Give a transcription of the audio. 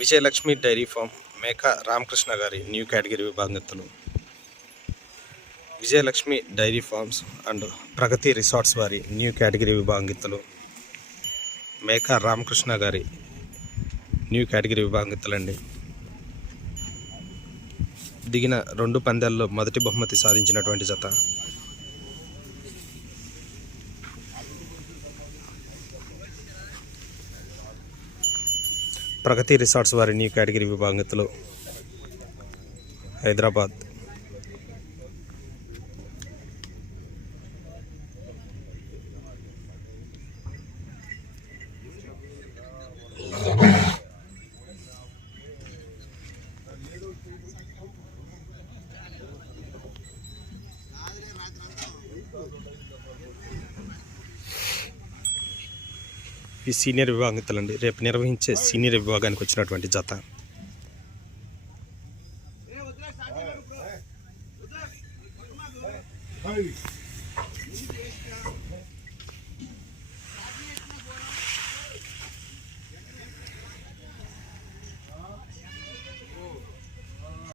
Vijayalakshmi dairy farm Meka Ramakrishna గారి new category విభాగస్తులు. Vijayalakshmi dairy farms and Pragati resorts వారి న్యూ కేటగిరీ విభాగస్తులు. మేక రామకృష్ణ గారి న్యూ కేటగిరీ విభాగస్తులండి. దిగిన 2 పందాల్లో మొదటి బహుమతి సాధించినటువంటి జత. ప్రగతి రిసార్ట్స్ వారి న్యూ కేటగిరీ విభాగస్తులు హైదరాబాద్. ఈ సీనియర్ విభాగస్తులండి. రేపు నిర్వహించే సీనియర్ విభాగానికి వచ్చినటువంటి జత.